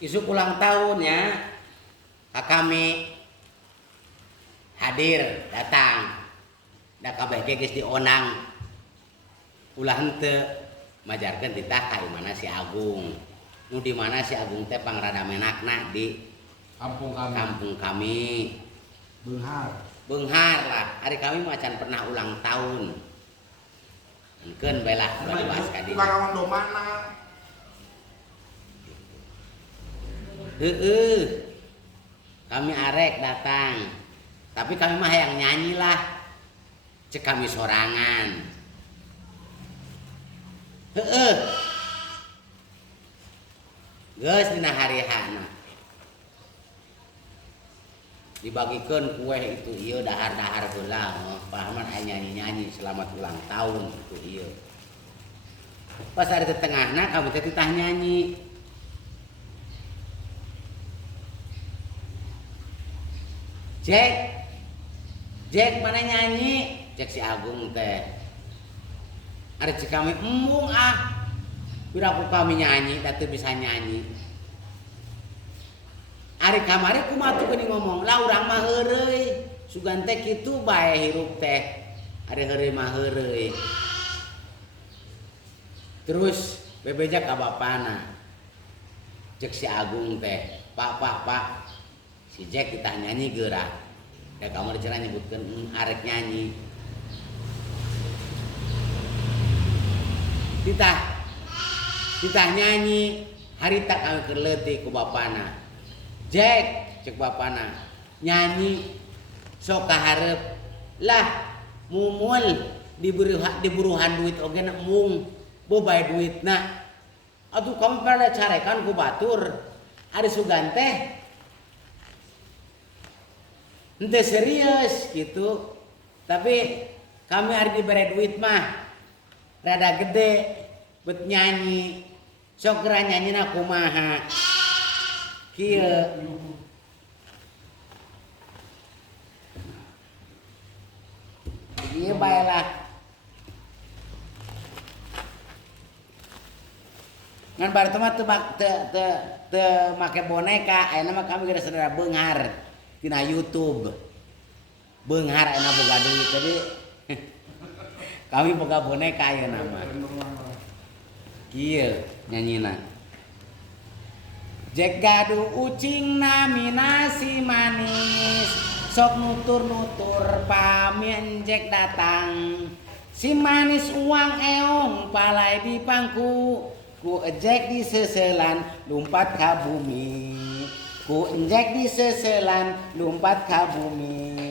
Isuk ulang tahunnya kami hadir datang da kabeh geus dionang ulah henteu majarkeun titah ka imana si Agung nu di mana si Agung teh pangrada menakna di kampung kami Beunghar lah hari kami macan pernah ulang tahun engkeun bae lah dibahas ka dieu Karawan domana kami arek datang tapi kami mah yang nyanyi lah cek kami sorangan geus dina harihana dibagikeun kue itu ieu dahar-dahar heula pahaman aya nyanyi-nyanyi selamat ulang tahun itu ieu pas hari tengahna kami teh titah nyanyi Jack mana nyanyi cek si Agung teh ada cek kami embung piraku kami nyanyi dan bisa nyanyi hari kamari kumatu gini ngomong lah urang mah heureuy sugan teh kitu bae hirup teh ari heureuy mah heureuy terus bebeja ka bapana cek si Agung teh pak si Jack kita nyanyi geura da kamar cenah nyebutkeun arek nyanyi Titah nyanyi harita kami keur leutik ku bapana Jack cek bapana nyanyi sok kaharep lah mumul diburuhan duit oge na mung bobae duitna atuh kami pada carekan ku batur ada sugan teh henteu serius gitu tapi kami hari dibere duit mah rada gede bet nyanyi sok geura nyanyina kumaha kieu ieu bae lah ngan bar teh mah teu make boneka ayeuna mah kami geus saudara Beunghar tina YouTube Beunghar ayeuna boga duit jadi kami boga boneka ayeuna mah kieu nyanyina Jack gaduh ucing namina si manis sok nutur pamien Jack datang si manis uang eong palai di pangku ku Jack di seselan lompat ka bumi ku Jack di seselan lompat ka bumi